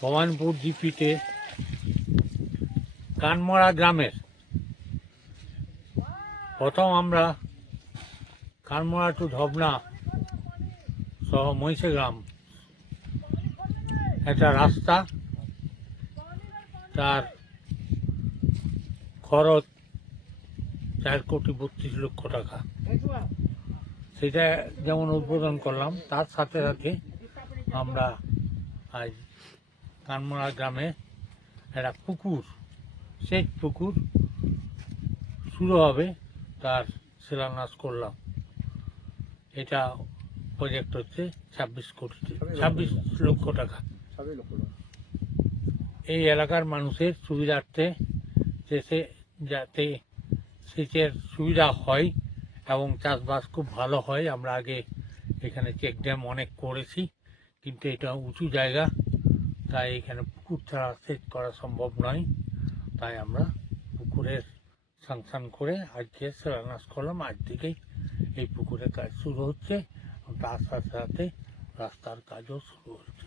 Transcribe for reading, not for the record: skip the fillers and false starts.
ভবানপুর জিপিতে কানমরা গ্রামের প্রথম আমরা কানমরা টু ধবনা সহ মহিষে গ্রাম একটা রাস্তা, তার খরচ 4,32,00,000 টাকা। সেটা যেমন উদ্বোধন করলাম, তার সাথে সাথে আমরা আজ কানমরা গ্রামে একটা পুকুর, সেচ পুকুর শুরু হবে, তার শিলান্যাস করলাম। এটা প্রজেক্ট হচ্ছে 26 লক্ষ টাকা। এই এলাকার মানুষের সুবিধার্থে যাতে সেচের সুবিধা হয় এবং চাষবাস খুব ভালো হয়। আমরা আগে এখানে চেক ড্যাম অনেক করেছি, কিন্তু এটা উঁচু জায়গা, তাই এখানে পুকুর ছাড়া সেচ করা সম্ভব নয়। তাই আমরা পুকুরের স্যাংশন করে আজকে শিলান্যাস করলাম। আজ থেকেই এই পুকুরের কাজ শুরু হচ্ছে, তার সাথে সাথে রাস্তার কাজও শুরু হচ্ছে।